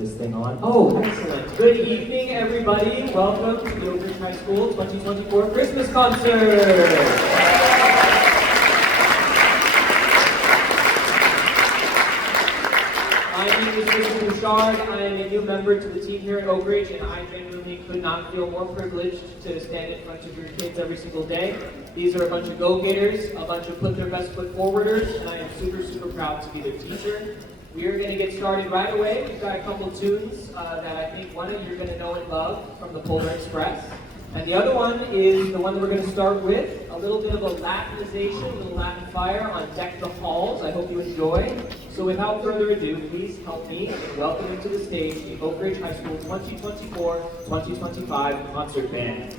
this thing on? Oh, excellent. Good evening, everybody. Welcome to the Oak Ridge High School 2024 Christmas Concert. My name is Mr. Bouchard. I am a new member to the team here at Oak Ridge, and I genuinely could not feel more privileged to stand in front of your kids every single day. These are a bunch of go-getters, a bunch of put their best foot forwarders, and I am super, super proud to be their teacher. We are going to get started right away. We've got a couple tunes that I think one of you're going to know and love from the Polar Express. And the other one is the one that we're going to start with, a little bit of a Latinization, a little Latin fire on Deck the Halls. I hope you enjoy. So without further ado, please help me in welcoming to the stage the Oak Ridge High School 2024-2025 Concert Band.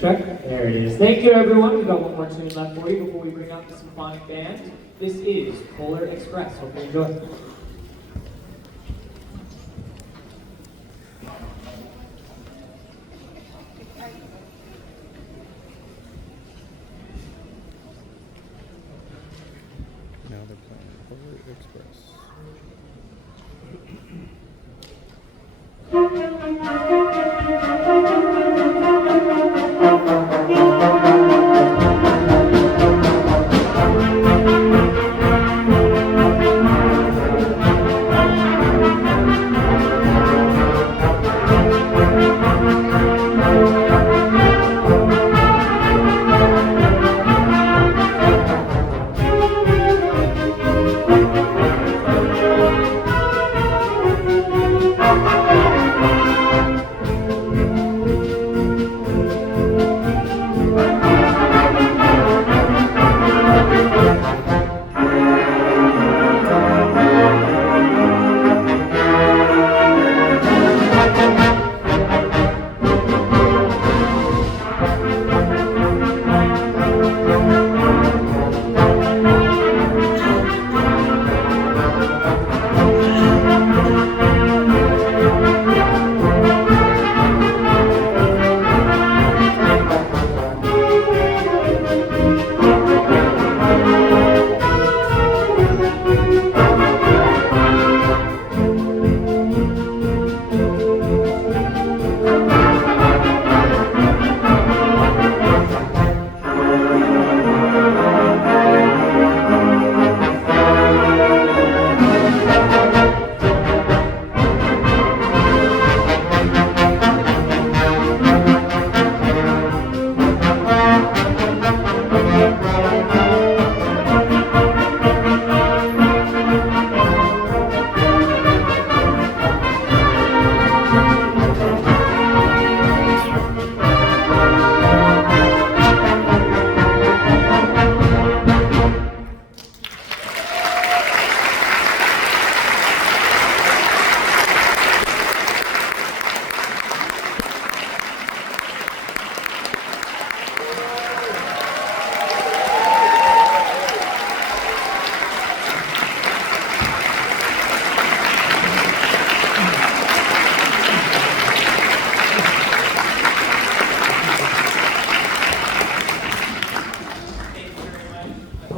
Check. There it is. Thank you, everyone. We've got one more tune left for you before we bring out the symphonic band. This is Polar Express. Hope you enjoy. Now they're playing Polar Express.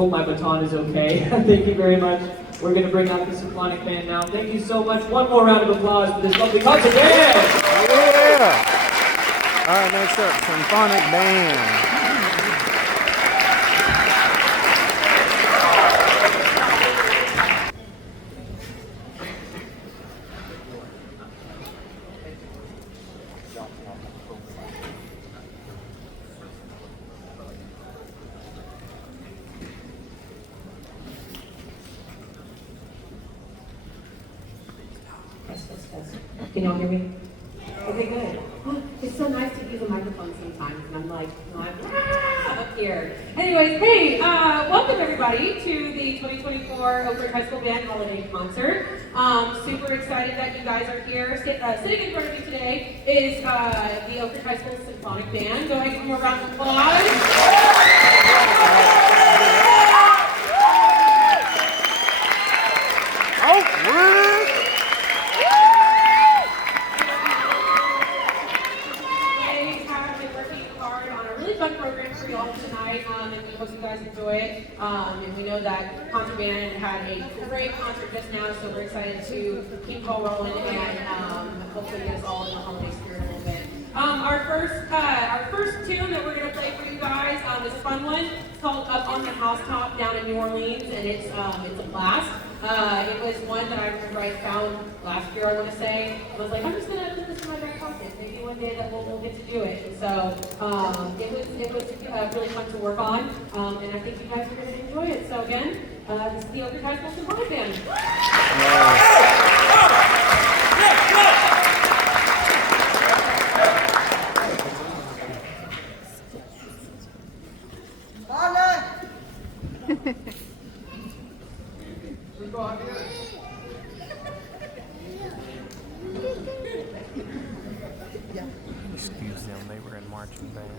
hope my baton is okay. Thank you very much. We're going to bring out the symphonic band now. Thank you so much. One more round of applause for this lovely concert band. Yeah! All right, next up, Symphonic Band. Yes. Can y'all hear me? Okay, good. Oh, it's so nice to use a microphone sometimes, and I'm like up here. Anyways, hey, welcome everybody to the 2024 Oak Ridge High School Band Holiday Concert. Super excited that you guys are here. Sitting in front of me today is the Oak Ridge High School Symphonic Band. Go ahead and give them a round of applause. Fun program for y'all tonight, and we hope you guys enjoy it. And we know that Concert Band had a great concert just now, so we're excited to keep all rolling and hopefully get us all in the holiday spirit a little bit. Our first tune that we're gonna play for you guys is a fun one. It's called "Up on the Housetop" down in New Orleans, and it's a blast. It was one that I remember I found last year, I want to say. I was like, I'm just going to put this in my back pocket. Maybe one day that we'll get to do it. And so it was really fun to work on, and I think you guys are going to enjoy it. So again, this is the Oak Ridge High School Symphonic Band. Excuse them, they were in marching band.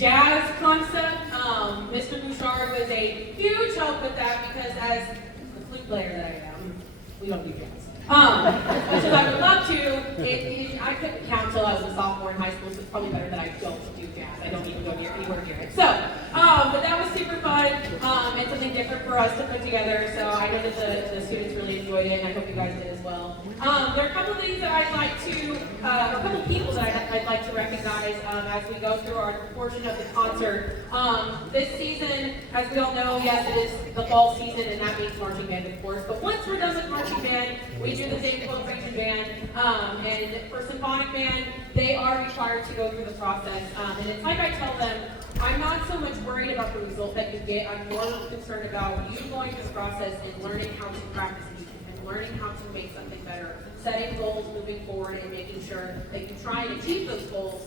jazz concept. Mr. Bouchard was a huge help with that because as the flute player that I am, we don't do jazz. Which is I would love to. I couldn't count till I was a sophomore in high school, so it's probably better that I don't do jazz. I don't even go anywhere near it. So, but that was super fun and something different for us to put together. So I know that the students really enjoyed it, and I hope you guys did as well. There are a couple of things that I'd like to, a couple of people that I'd like to recognize as we go through our portion of the concert. This season, as we all know, yes, it is the fall season, and that means marching band, of course. But once we're done with marching band, we do the same for region band. And for symphonic band, they are required to go through the process. And it's like I tell them, I'm not so much worried about the result that you get. I'm more concerned about you going through the process and learning how to practice music and learning how to make something better, setting goals moving forward and making sure that you try and achieve those goals,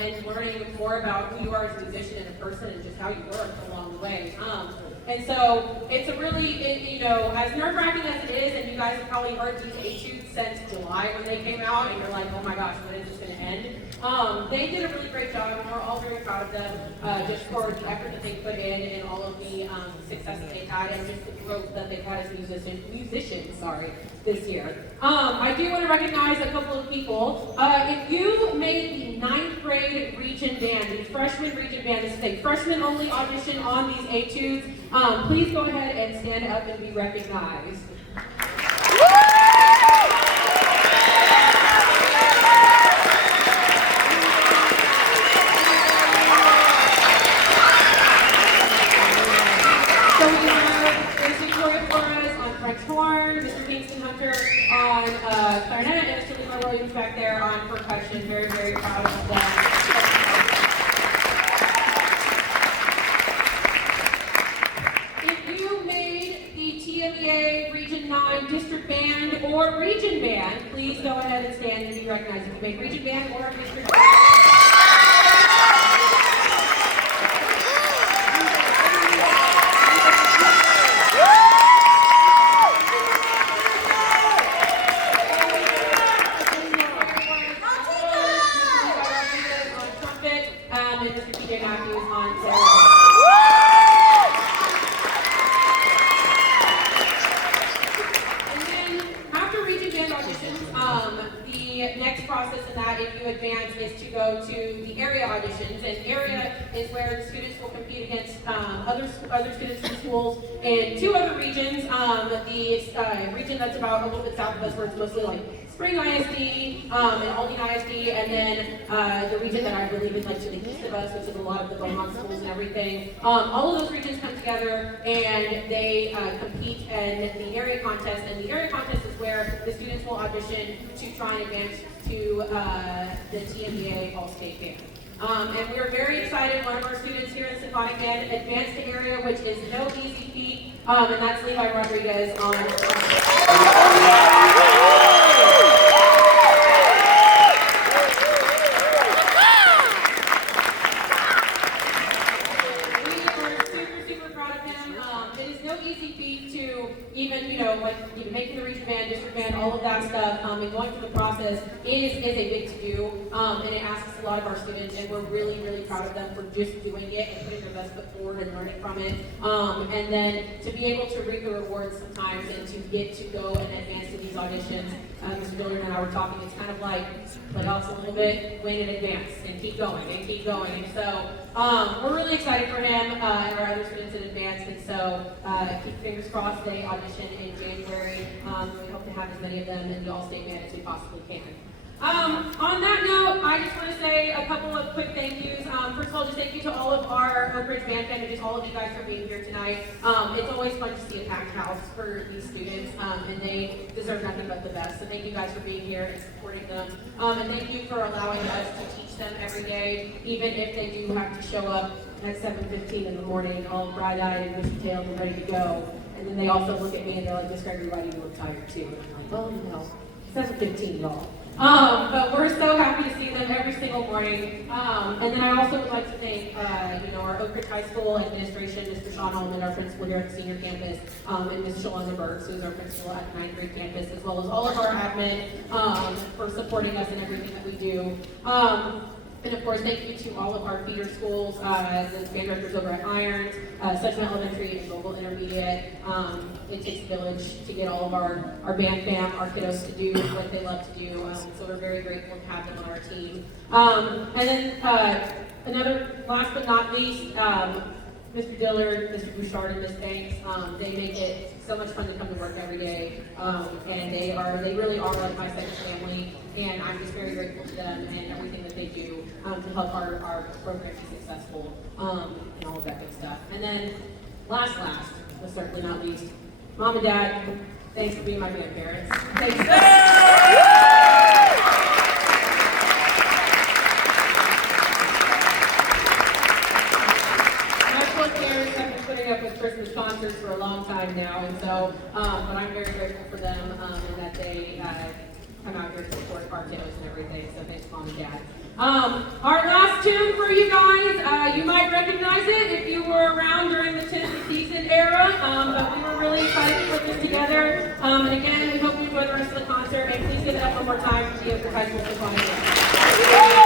and learning more about who you are as a musician and a person and just how you work along the way. And so it's a really, you know, as nerve-wracking as it is, and you guys have probably heard these etudes since July when they came out, and you're like, oh my gosh, when is this going to end? They did a really great job, and we're all very proud of them just for the effort that they put in and all of the success that they've had and just the growth that they've had as musicians this year. I do want to recognize a couple of people. If you made the 9th grade region band, the freshman region band, this is a freshman only audition on these etudes, please go ahead and stand up and be recognized. Clarinet, and Mr. Lima Williams back there on percussion. Very, very proud of them. If you made the TMEA Region 9 District Band or Region Band, please go ahead and stand and be recognized. If you made Region Band or District Band. Is to go to the area auditions, and area is where the students will compete against other students from schools in 2 other regions. The region that's about a little bit south of us, where it's mostly like Spring ISD and Aldine ISD, and then the region that I believe is like to the east of us, which is a lot of the Beaumont schools and everything. All of those regions come together and they compete in the area contest, and the area contest is where the students will audition to try and advance to the TMEA All-State Band. And we are very excited. One of our students here in Symphonic Band advanced to area, which is no easy feat, and that's Levi Rodriguez on. Even making the region band, district band, all of that stuff, and going through the process is a big to-do, and it asks a lot of our students, and we're really, really proud of them for just doing it and putting their best foot forward and learning from it, and then to be able to reap the rewards sometimes and to get to go and advance to these auditions. Mr. Dillard and I were talking, it's kind of like play off a little bit, win in advance, and keep going, and keep going. And so we're really excited for him and our other students in advance, and so keep fingers crossed they audition in January. We hope to have as many of them in the All-State Band as we possibly can. On that note, I just want to say a couple of quick thank yous. First of all, just thank you to all of our Oak Ridge Band family, just all of you guys for being here tonight. It's always fun to see a packed house for these students, and they deserve nothing but the best. So thank you guys for being here and supporting them. And thank you for allowing us to teach them every day, even if they do have to show up at 7:15 in the morning, all bright-eyed and bushy-tailed and ready to go. And then they also look at me and they're like, Miss Gregory, why do you look tired too? And I'm like, well, you know, 7:15, y'all. But we're so happy to see them every single morning. And then I also would like to thank, our Oak Ridge High School administration, Mr. Sean Holman, our principal here at the senior campus, and Ms. Shalonda Burks, who's our principal at the 9th grade campus, as well as all of our admin for supporting us in everything that we do. And of course, thank you to all of our feeder schools, the band directors over at Irons, Section Elementary, and Global Intermediate. It takes a village to get all of our band fam, our kiddos to do what they love to do. So we're very grateful to have them on our team. And then another, last but not least, Mr. Dillard, Mr. Bouchard, and Ms. Banks, they make it so much fun to come to work every day, and they really are like my second family, and I'm just very grateful to them and everything that they do to help our program be successful, and all of that good stuff. And then last, but certainly not least, Mom and Dad, thanks for being my grandparents. Thanks so much. Parents have been putting up with Christmas concerts for a long time now, and so, but I'm very grateful for them and that they come out here to support our kiddos and everything. So thanks, Mom and Dad. Our last tune for you guys, you might recognize it if you were around during the 10th season era, but we were really excited to put this together. And again, we hope you enjoy the rest of the concert, and please give it up one more time for the Oak Ridge High School Symphony.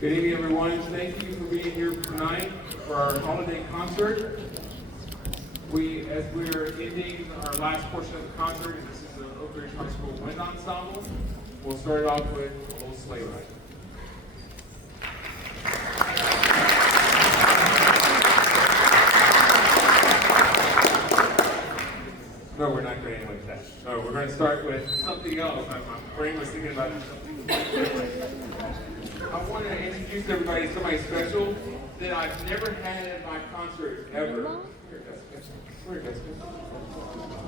Good evening, everyone. Thank you for being here tonight for our holiday concert. As we're ending our last portion of the concert, and this is the Oak Ridge High School Wind Ensemble, we'll start it off with a little sleigh ride. No, we're not going with that. No, we're going to start with something else. My brain was thinking about something. I want to introduce introduce everybody to somebody special that I've never had at my concert ever. Here, Jessica. Where, Jessica?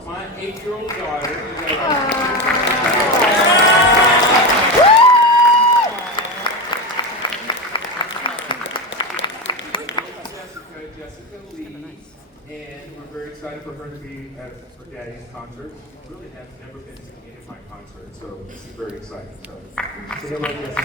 My 8-year-old daughter is Jessica Lee, and we're very excited for her to be at her daddy's concert. She really has never been to any of my concerts, so this is very exciting. So, say hello, Jessica.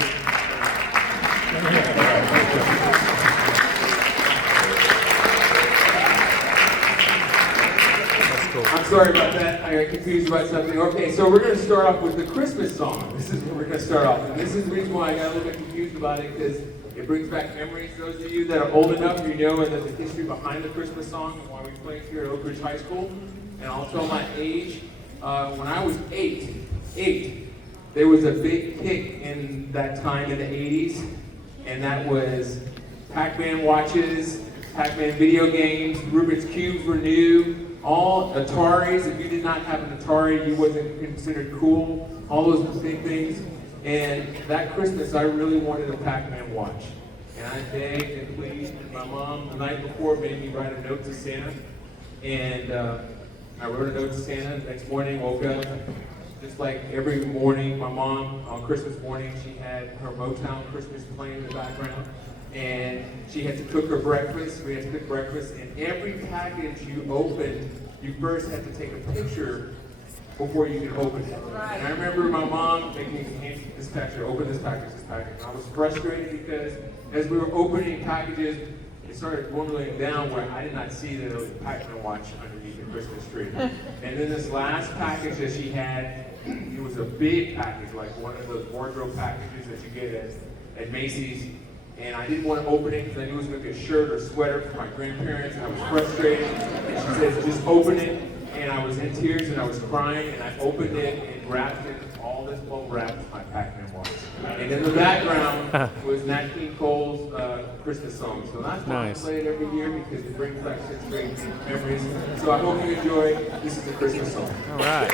I'm sorry about that. I got confused about something. Okay, so we're going to start off with the Christmas song. This is where we're going to start off. And this is the reason why I got a little bit confused about it, because it brings back memories. Those of you that are old enough, you know the history behind the Christmas song and why we play it here at Oak Ridge High School. And I'll tell my age. When I was eight, there was a big kick in that time in the 80s, and that was Pac-Man watches, Pac-Man video games, Rubik's Cubes were new. All Ataris, if you did not have an Atari, you wasn't considered cool. All those big things. And that Christmas, I really wanted a Pac-Man watch. And I begged and pleaded, and my mom, the night before, made me write a note to Santa. And I wrote a note to Santa. The next morning, woke up. Just like every morning, my mom, on Christmas morning, she had her Motown Christmas playing in the background. And she had to cook her breakfast. We had to cook breakfast. And every package you opened, you first had to take a picture before you could open it. Right. And I remember my mom making me hand this package, open this package, this package. And I was frustrated because as we were opening packages, it started dwindling down where I did not see that there was a Pac-Man watch underneath the Christmas tree. And then this last package that she had, it was a big package, like one of those wardrobe packages that you get at Macy's. And I didn't want to open it because I knew it was going to be a shirt or sweater for my grandparents, and I was frustrated. And she said, just open it. And I was in tears and I was crying, and I opened it and wrapped it, all this bubble wrap with my Pac-Man watch. And in the background was Nat King Cole's Christmas song. So that's why I play it every year, because it brings back such great memories. So I hope you enjoy. This is a Christmas song. All right.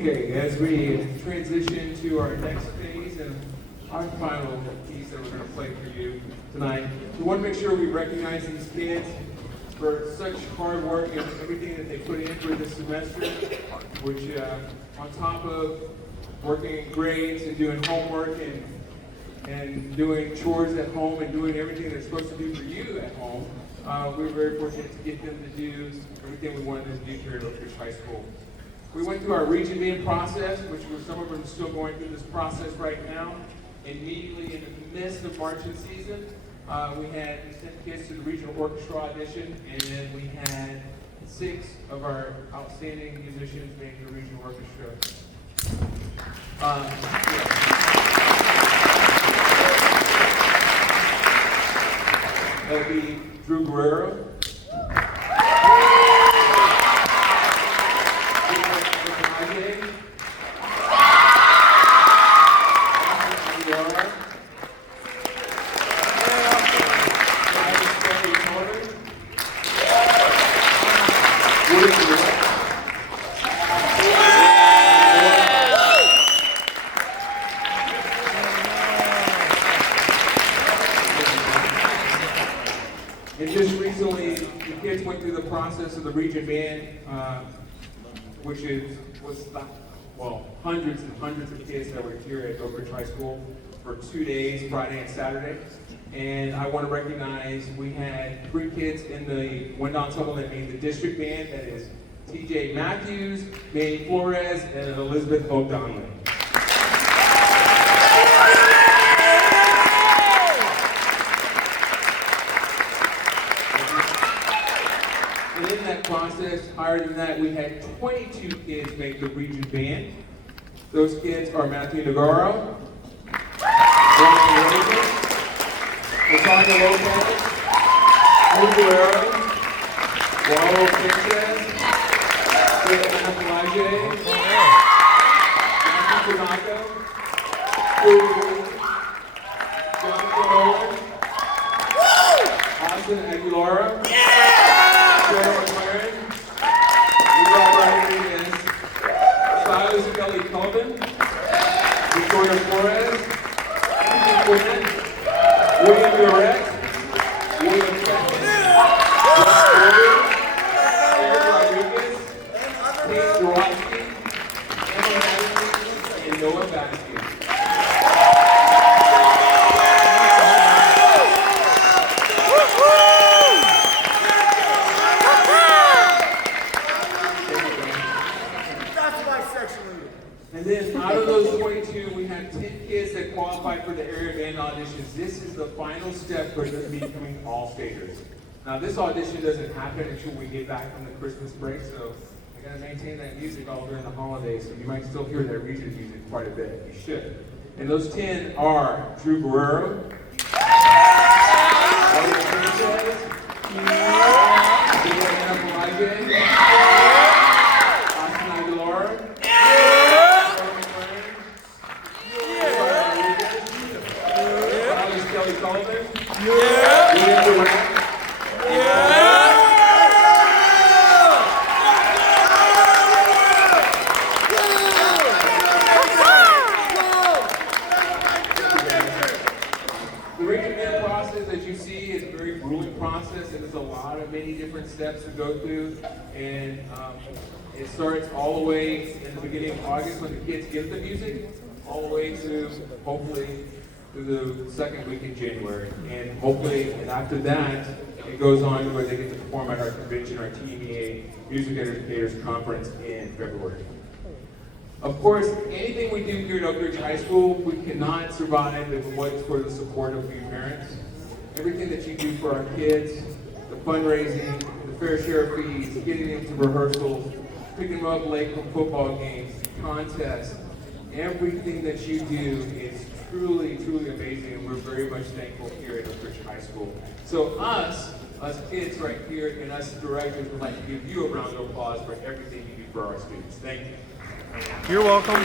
Okay, as we transition to our next phase and our final piece that we're going to play for you tonight, we want to make sure we recognize these kids for such hard work and everything that they put in for this semester, which on top of working in grades and doing homework and doing chores at home and doing everything they're supposed to do for you at home, we were very fortunate to get them to do everything we wanted them to do here at Oak Ridge High School. We went through our region band process, which some of them are still going through this process right now. Immediately in the midst of marching season, we sent kids to the regional orchestra audition, and then we had 6 of our outstanding musicians make the regional orchestra. That would be Drew Guerrero. And just recently, the kids went through the process of the region band, which was hundreds and hundreds of kids that were here at Oak Ridge High School for 2 days, Friday and Saturday. And I want to recognize we had 3 kids in the Wind Ensemble that made the district band. That is TJ Matthews, Manny Flores, and Elizabeth O'Donnell. And in that process, higher than that, we had 22 kids make the region band. Those kids are Matthew Nagarro, Brian Roses, Latanya Lopez, Drew Guerrero, Wario Sanchez, Jayla Apalaje, Matthew Tanaka, Jonathan Owen, Austin Aguilara, Sarah McLaren, Leroy Rodriguez, Silas Kelly Colvin, Victoria Flores, Ethan Quinn, William Durrett, William Fenton, Josh Gordon, Eric Rodriguez, Kate Zawadzki, Emma Madison, and Noah Vasquez. And then out of those 22, we had 10 kids that qualified for the area band auditions. This is the final step for them becoming all-staters. Now this audition doesn't happen until we get back from the Christmas break, so I gotta maintain that music all during the holidays, so you might still hear that region music quite a bit. You should. And those 10 are Drew Guerrero, Wario Sanchez, Jayla Apalaje, Austin Aguilara, Kelly Sullivan, William Durant, The region band process, as you see, is a very grueling process, and there's a lot of many different steps to go through. And it starts all the way in the beginning of August when the kids get the music, all the way to hopefully to the second week in January. And hopefully, and after that, it goes on to where they get to perform at our convention, our TMEA Music Educators Conference in February. Of course, anything we do here at Oak Ridge High School, we cannot survive if it wasn't for the support of you parents. Everything that you do for our kids, the fundraising, the fair share fees, getting into rehearsals, picking them up late from football games, contests, everything that you do is truly, truly amazing, and we're very much thankful here at Oak Ridge High School. So us kids right here, and us directors would like to give you a round of applause for everything you do for our students. Thank you. You're welcome.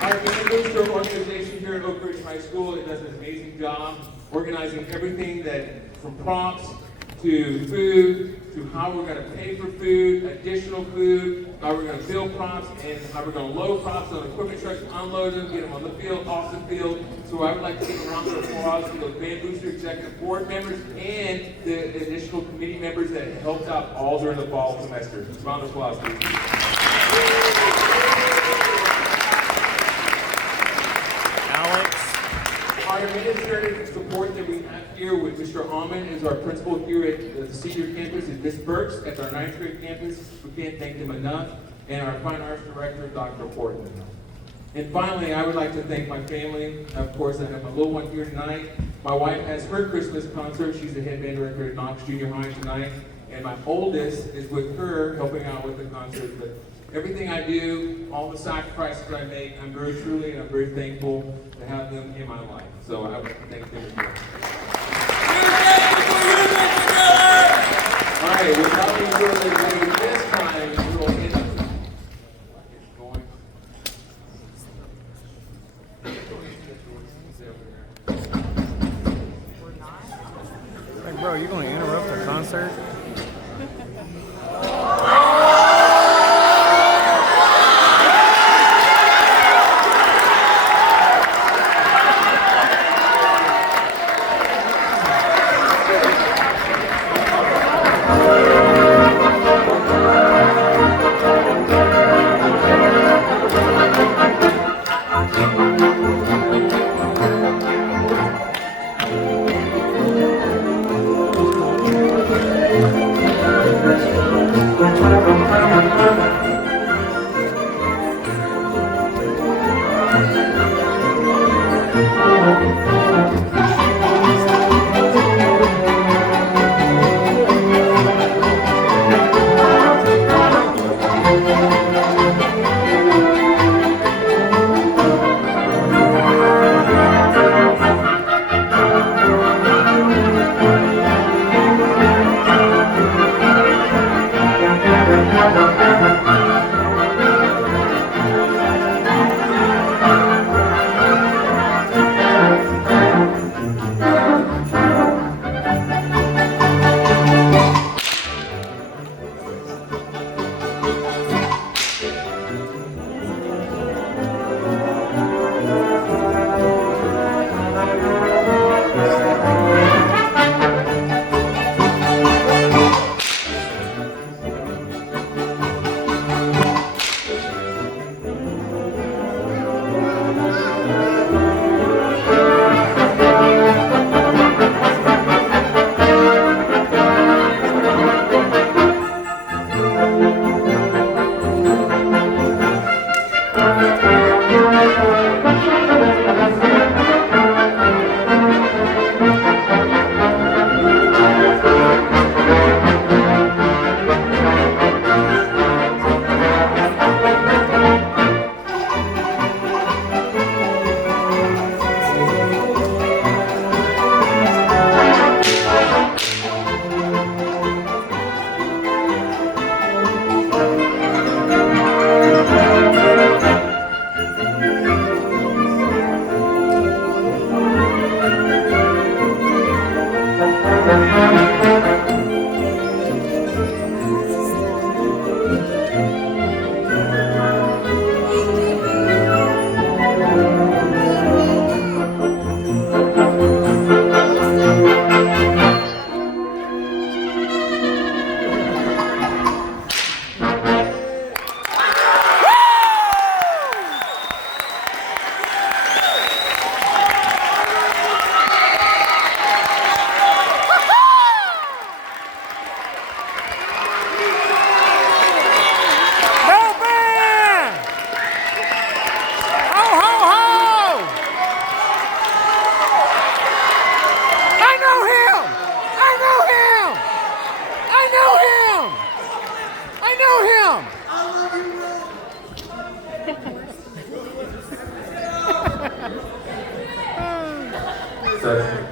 Our band booster organization here at Oak Ridge High School, it does an amazing job organizing everything that, from props to food, to how we're going to pay for food, additional food, how we're going to build props, and how we're going to load props on equipment trucks, unload them, get them on the field, off the field. So I would like to give a round of applause to those Band Booster Executive Board members and the additional committee members that helped out all during the fall semester. Round of applause, please. Alex. Our administrative support that we have here with Mr. Almond is our principal here at the senior campus, is Ms. Burks at our 9th grade campus. We can't thank them enough. And our fine arts director, Dr. Horton. And finally, I would like to thank my family. Of course, I have my little one here tonight. My wife has her Christmas concert. She's the headband director at Knox Junior High tonight. And my oldest is with her, helping out with the concert. But everything I do, all the sacrifices I make, I'm very truly and I'm very thankful to have them in my life. So I would like to thank them as well. All right, without any further ado, this time we will end up going. Hey, bro, you going to interrupt the concert?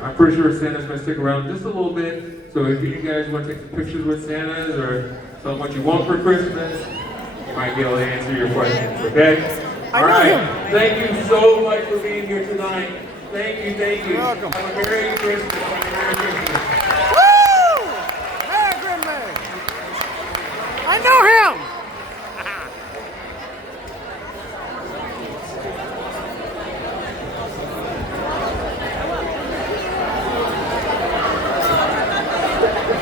I'm pretty sure Santa's going to stick around just a little bit. So if you guys want to take some pictures with Santa's or tell them what you want for Christmas, you might be able to answer your questions, okay? All right. Thank you so much for being here tonight. Thank you, thank you. You're welcome. Have a Merry Christmas. Have a Merry Christmas.